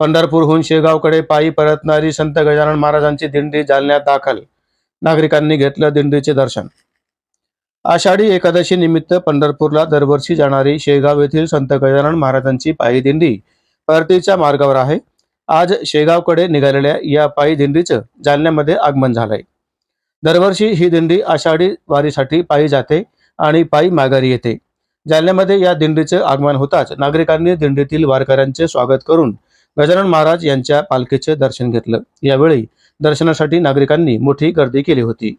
पंढरपूरहून शेगावकडे पायी परतणारी संत गजानन महाराजांची दिंडी जालन्यात दाखल. नागरिकांनी घेतलं दिंडीचे दर्शन. आषाढी एकादशी निमित्त पंढरपूरला दरवर्षी जाणारी शेगाव येथील संत गजानन महाराजांची पायी दिंडी परतीच्या मार्गावर आहे. आज शेगावकडे निघालेल्या या पायी दिंडीचं जालन्यामध्ये आगमन झालंय. दरवर्षी ही दिंडी आषाढी वारीसाठी पायी जाते आणि पायी माघारी येते. जालन्यामध्ये या दिंडीचे आगमन होताच नागरिकांनी दिंडीतील वारकऱ्यांचे स्वागत करून गजानन महाराज यांच्या पालखीचे दर्शन घेतलं. यावेळी दर्शनासाठी नागरिकांनी मोठी गर्दी केली होती.